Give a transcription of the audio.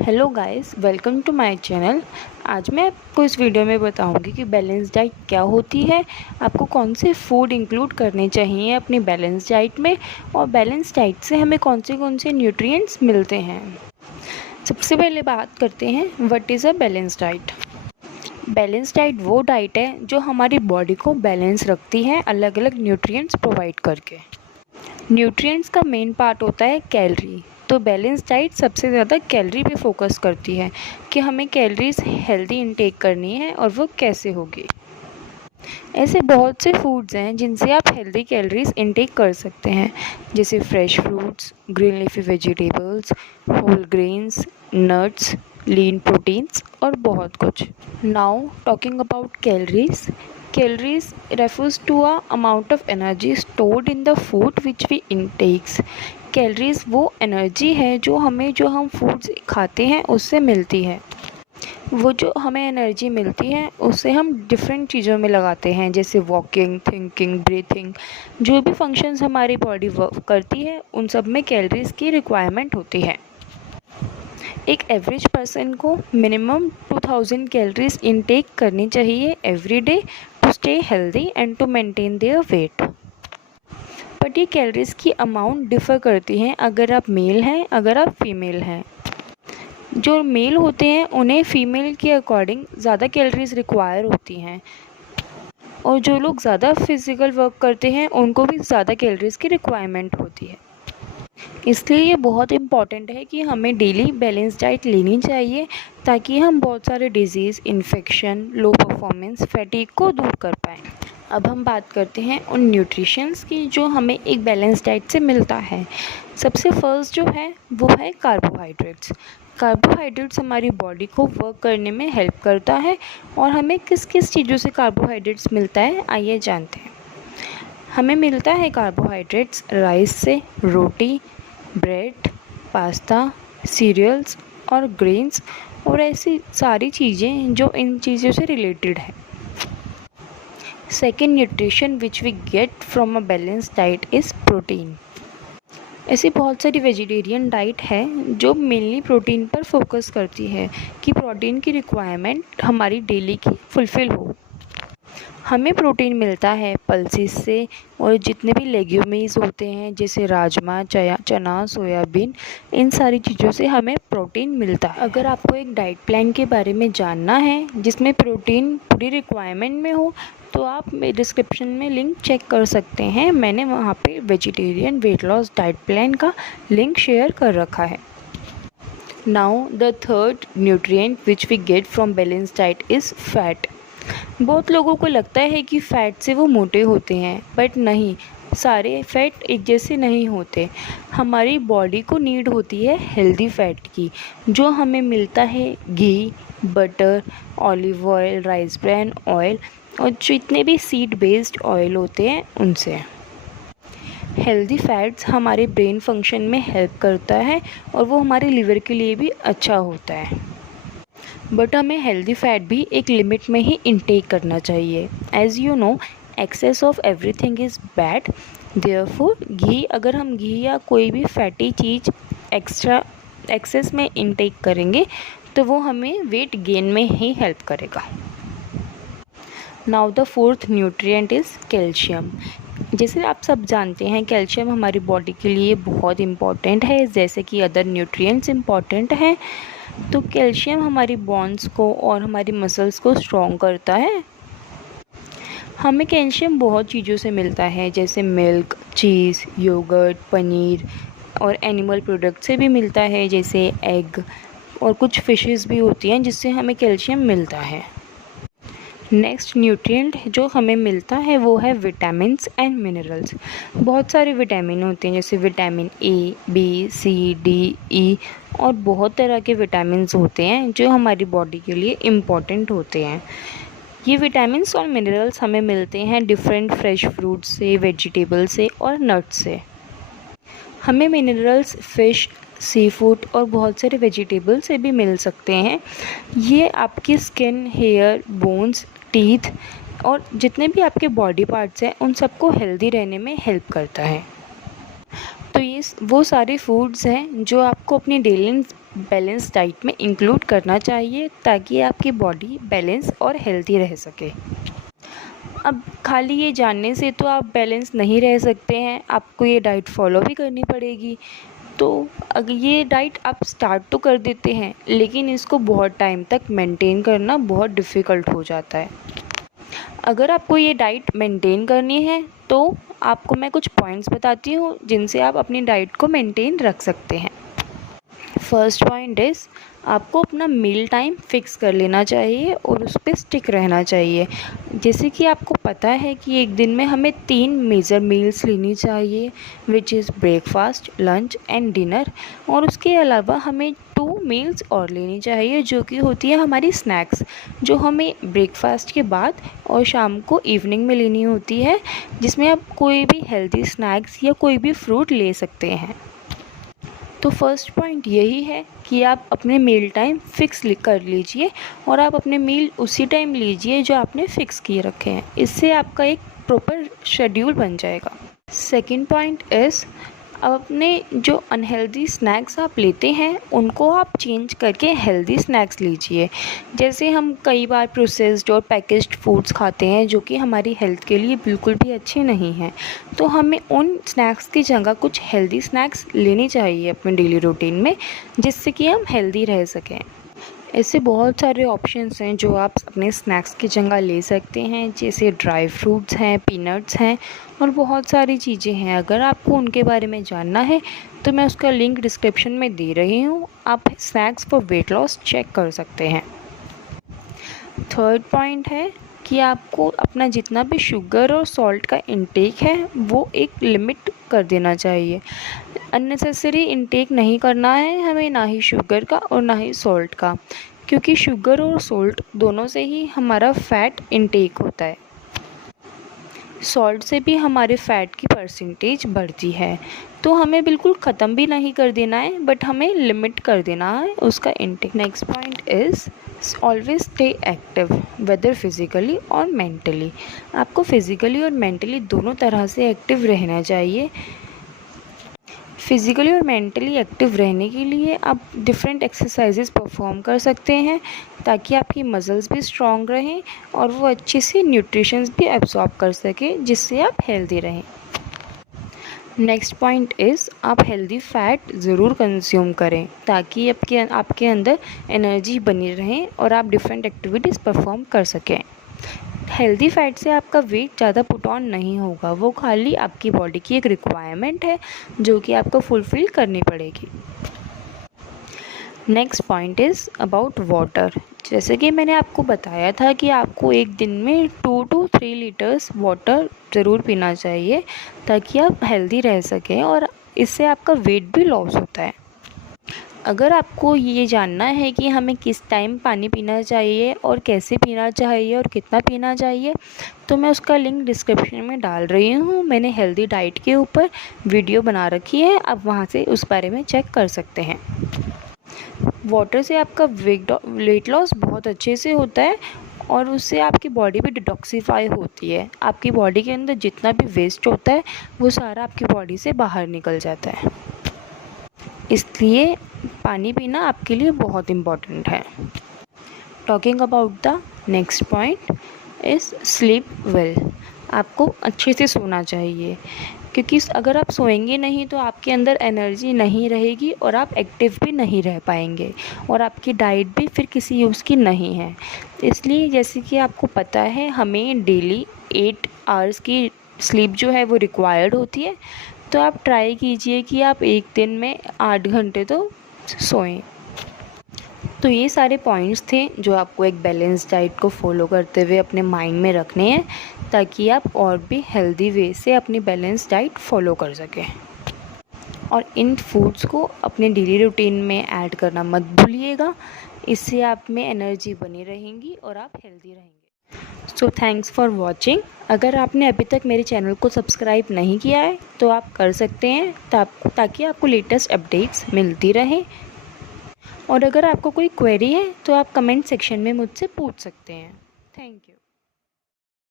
Hello guys, welcome to my channel. आज मैं आपको इस वीडियो में बताऊंगी कि बैलेंस डाइट क्या होती है, आपको कौन से फूड इंक्लूड करने चाहिए अपनी बैलेंस डाइट में और बैलेंस डाइट से हमें कौन से न्यूट्रिएंट्स मिलते हैं। सबसे पहले बात करते हैं what is a balance diet. Balance diet वो डाइट है जो हमारी बॉडी को बैलेंस रखती है अलग अलग न्यूट्रिएंट्स प्रोवाइड करके। न्यूट्रिएंट्स का मेन पार्ट होता है कैलोरी। तो बैलेंस डाइट सबसे ज़्यादा कैलोरी पे फोकस करती है कि हमें कैलोरीज हेल्दी इनटेक करनी है और वो कैसे होगी। ऐसे बहुत से फूड्स हैं जिनसे आप हेल्दी कैलोरीज इनटेक कर सकते हैं, जैसे fresh fruits, green leafy vegetables, whole grains, nuts, lean proteins और बहुत कुछ। Now talking about calories, calories refers to a amount of energy stored in the food which we intakes। Calories वो energy है जो हम फूड्स खाते हैं उससे मिलती है। वो जो हमें एनर्जी मिलती है उससे हम डिफरेंट चीज़ों में लगाते हैं, जैसे वॉकिंग, थिंकिंग, ब्रीथिंग, जो भी फंक्शंस हमारी बॉडी वर्क करती है उन सब में कैलोरीज की रिक्वायरमेंट होती है। एक एवरेज पर्सन को मिनिमम 2000 कैलोरीज इनटेक करनी चाहिए every day to stay healthy and to maintain their weight. But ये कैलोरीज की अमाउंट डिफ़र करती हैं अगर आप मेल हैं, अगर आप फीमेल हैं। जो मेल होते हैं उन्हें फीमेल के अकॉर्डिंग ज़्यादा कैलोरीज रिक्वायर होती हैं, और जो लोग ज़्यादा फिज़िकल वर्क करते हैं उनको भी ज़्यादा कैलोरीज की रिक्वायरमेंट होती है। इसलिए ये बहुत इम्पॉर्टेंट है कि हमें डेली बैलेंस डाइट लेनी चाहिए ताकि हम बहुत सारे डिजीज़, इन्फेक्शन, लो परफॉर्मेंस, फैटीग को दूर कर पाएँ। अब हम बात करते हैं उन न्यूट्रिशंस की जो हमें एक बैलेंस डाइट से मिलता है। सबसे फर्स्ट जो है वो है कार्बोहाइड्रेट्स। कार्बोहाइड्रेट्स हमारी बॉडी को वर्क करने में हेल्प करता है, और हमें किस किस चीज़ों से कार्बोहाइड्रेट्स मिलता है आइए जानते हैं। हमें मिलता है कार्बोहाइड्रेट्स राइस से, रोटी, ब्रेड, पास्ता, सीरियल्स और ग्रेन्स, और ऐसी सारी चीज़ें जो इन चीज़ों से रिलेटेड है। Second nutrition which we get from a balance diet is protein. ऐसी बहुत सारी वेजिटेरियन डाइट है जो मेनली प्रोटीन पर फोकस करती है कि प्रोटीन की रिक्वायरमेंट हमारी डेली की फुलफ़िल हो। हमें प्रोटीन मिलता है पल्सेस से, और जितने भी लेग्यूमीज होते हैं जैसे राजमा, चना, सोयाबीन, इन सारी चीज़ों से हमें प्रोटीन मिलता है। अगर आपको एक डाइट प्लान के बारे में जानना है जिसमें प्रोटीन पूरी रिक्वायरमेंट में हो तो आप डिस्क्रिप्शन में लिंक चेक कर सकते हैं। मैंने वहाँ पे vegetarian weight loss diet plan का लिंक शेयर कर रखा है। Now the third nutrient which we get from balance diet is fat. बहुत लोगों को लगता है कि फ़ैट से वो मोटे होते हैं, बट नहीं, सारे फ़ैट एक जैसे नहीं होते। हमारी बॉडी को नीड होती है हेल्दी फ़ैट की, जो हमें मिलता है घी, butter, olive oil, rice bran oil और जितने भी सीड बेस्ड ऑयल होते हैं उनसे। हेल्दी फैट्स हमारे ब्रेन फंक्शन में हेल्प करता है और वो हमारे लिवर के लिए भी अच्छा होता है। बट हमें हेल्दी फैट भी एक लिमिट में ही इनटेक करना चाहिए। As you know, excess of everything is bad. Therefore घी, अगर हम घी या कोई भी फैटी चीज़ एक्सेस में इनटेक करेंगे तो वो हमें वेट गेन में ही हेल्प करेगा। Now the fourth nutrient is calcium. जैसे आप सब जानते हैं कैल्शियम हमारी बॉडी के लिए बहुत इम्पॉर्टेंट है, जैसे कि अदर न्यूट्रिएंट्स इम्पॉर्टेंट हैं। तो कैल्शियम हमारी बोन्स को और हमारी मसल्स को स्ट्रॉन्ग करता है। हमें कैल्शियम बहुत चीज़ों से मिलता है, जैसे मिल्क, चीज़, योगर्ट, पनीर, और एनिमल प्रोडक्ट से भी मिलता है जैसे एग, और कुछ फिशेस भी होती हैं जिससे हमें कैल्शियम मिलता है। नेक्स्ट न्यूट्रिएंट जो हमें मिलता है वो है विटामिन्स एंड मिनरल्स। बहुत सारे विटामिन होते हैं जैसे vitamin A, B, C, D, E, और बहुत तरह के विटामिन्स होते हैं जो हमारी बॉडी के लिए इम्पॉर्टेंट होते हैं। ये विटामिन्स और मिनरल्स हमें मिलते हैं डिफरेंट फ्रेश फ्रूट से, वेजिटेबल से और नट्स से। हमें मिनरल्स फ़िश, सी फूड और बहुत सारे वेजिटेबल से भी मिल सकते हैं। ये आपकी स्किन, हेयर, बोन्स, टीथ और जितने भी आपके बॉडी पार्ट्स हैं उन सबको हेल्दी रहने में हेल्प करता है। तो ये वो सारे फूड्स हैं जो आपको अपनी डेली बैलेंस डाइट में इंक्लूड करना चाहिए ताकि आपकी बॉडी बैलेंस और हेल्दी रह सके। अब खाली ये जानने से तो आप बैलेंस नहीं रह सकते हैं, आपको ये डाइट फॉलो भी करनी पड़ेगी। तो अगर ये डाइट आप स्टार्ट तो कर देते हैं, लेकिन इसको बहुत टाइम तक मेंटेन करना बहुत डिफ़िकल्ट हो जाता है। अगर आपको ये डाइट मेंटेन करनी है तो आपको मैं कुछ पॉइंट्स बताती हूँ जिनसे आप अपनी डाइट को मेंटेन रख सकते हैं। फर्स्ट पॉइंट इज़ आपको अपना मील टाइम फिक्स कर लेना चाहिए और उस पर स्टिक रहना चाहिए। जैसे कि आपको पता है कि एक दिन में हमें 3 मेजर मील्स लेनी चाहिए, which is breakfast, lunch and dinner, और उसके अलावा हमें 2 मील्स और लेनी चाहिए जो कि होती है हमारी स्नैक्स, जो हमें ब्रेकफास्ट के बाद और शाम को इवनिंग में लेनी होती है, जिसमें आप कोई भी हेल्दी स्नैक्स या कोई भी फ्रूट ले सकते हैं। तो फर्स्ट पॉइंट यही है कि आप अपने मील टाइम फिक्स कर लीजिए और आप अपने मील उसी टाइम लीजिए जो आपने फ़िक्स किए रखे हैं। इससे आपका एक प्रॉपर शेड्यूल बन जाएगा। सेकंड पॉइंट इज़ अब अपने जो अनहेल्दी स्नैक्स आप लेते हैं उनको आप चेंज करके हेल्दी स्नैक्स लीजिए। जैसे हम कई बार प्रोसेस्ड और पैकेज्ड फूड्स खाते हैं जो कि हमारी हेल्थ के लिए बिल्कुल भी अच्छे नहीं हैं, तो हमें उन स्नैक्स की जगह कुछ हेल्दी स्नैक्स लेनी चाहिए अपने डेली रूटीन में, जिससे कि हम हेल्दी रह सकें। ऐसे बहुत सारे ऑप्शंस हैं जो आप अपने स्नैक्स की जगह ले सकते हैं, जैसे ड्राई फ्रूट्स हैं, पीनट्स हैं और बहुत सारी चीज़ें हैं। अगर आपको उनके बारे में जानना है तो मैं उसका लिंक डिस्क्रिप्शन में दे रही हूँ, आप snacks for weight loss check कर सकते हैं। थर्ड पॉइंट है कि आपको अपना जितना भी शुगर और सॉल्ट का इंटेक है वो एक लिमिट कर देना चाहिए। अननेसेसरी इंटेक नहीं करना है हमें, ना ही शुगर का और ना ही सॉल्ट का, क्योंकि शुगर और सॉल्ट दोनों से ही हमारा फ़ैट इंटेक होता है। सॉल्ट से भी हमारे फ़ैट की परसेंटेज बढ़ती है, तो हमें बिल्कुल ख़त्म भी नहीं कर देना है, बट हमें लिमिट कर देना है उसका intake. Next point is always stay active, whether physically और मेंटली। आपको फिज़िकली और मेंटली दोनों तरह से एक्टिव रहना चाहिए। फिज़िकली और मेंटली एक्टिव रहने के लिए आप डिफरेंट एक्सरसाइजेस परफॉर्म कर सकते हैं ताकि आपकी मसल्स भी स्ट्रॉन्ग रहें और वो अच्छे से न्यूट्रिशंस भी एब्जॉर्ब कर सकें, जिससे आप हेल्दी रहें। नेक्स्ट पॉइंट इज़ आप हेल्दी फ़ैट ज़रूर कंज्यूम करें ताकि आपके अंदर एनर्जी बनी रहे और आप डिफरेंट एक्टिविटीज़ परफॉर्म कर सकें। हेल्दी फ़ैट से आपका वेट ज़्यादा पुट ऑन नहीं होगा, वो खाली आपकी बॉडी की एक रिक्वायरमेंट है जो कि आपको फुलफ़िल करनी पड़ेगी। Next point is about water. जैसे कि मैंने आपको बताया था कि आपको एक दिन में 2 to 3 लीटर्स वाटर ज़रूर पीना चाहिए ताकि आप हेल्दी रह सकें और इससे आपका वेट भी लॉस होता है। अगर आपको ये जानना है कि हमें किस टाइम पानी पीना चाहिए और कैसे पीना चाहिए और कितना पीना चाहिए, तो मैं उसका लिंक डिस्क्रिप्शन में डाल रही हूँ। मैंने हेल्दी डाइट के ऊपर वीडियो बना रखी है, आप वहाँ से उस बारे में चेक कर सकते हैं। वाटर से आपका वेट लॉस बहुत अच्छे से होता है और उससे आपकी बॉडी भी डिटॉक्सिफाई होती है। आपकी बॉडी के अंदर जितना भी वेस्ट होता है वो सारा आपकी बॉडी से बाहर निकल जाता है, इसलिए पानी पीना आपके लिए बहुत इम्पॉर्टेंट है। Talking about the next point is sleep well. आपको अच्छे से सोना चाहिए, क्योंकि अगर आप सोएंगे नहीं तो आपके अंदर एनर्जी नहीं रहेगी और आप एक्टिव भी नहीं रह पाएंगे और आपकी डाइट भी फिर किसी यूज़ की नहीं है। इसलिए जैसे कि आपको पता है हमें डेली 8 आवर्स की स्लीप जो है वो रिक्वायर्ड होती है, तो आप ट्राई कीजिए कि आप एक दिन में 8 घंटे तो सोएं। तो ये सारे पॉइंट्स थे जो आपको एक बैलेंस डाइट को फॉलो करते हुए अपने माइंड में रखने हैं ताकि आप और भी हेल्दी वे से अपनी बैलेंस डाइट फॉलो कर सकें। और इन फूड्स को अपने डेली रूटीन में ऐड करना मत भूलिएगा, इससे आप में एनर्जी बनी रहेंगी और आप हेल्दी रहेंगे। So thanks for watching. अगर आपने अभी तक मेरे चैनल को सब्सक्राइब नहीं किया है तो आप कर सकते हैं ताकि आपको लेटेस्ट अपडेट्स मिलती रहें। और अगर आपको कोई क्वेरी है तो आप कमेंट सेक्शन में मुझसे पूछ सकते हैं। Thank you.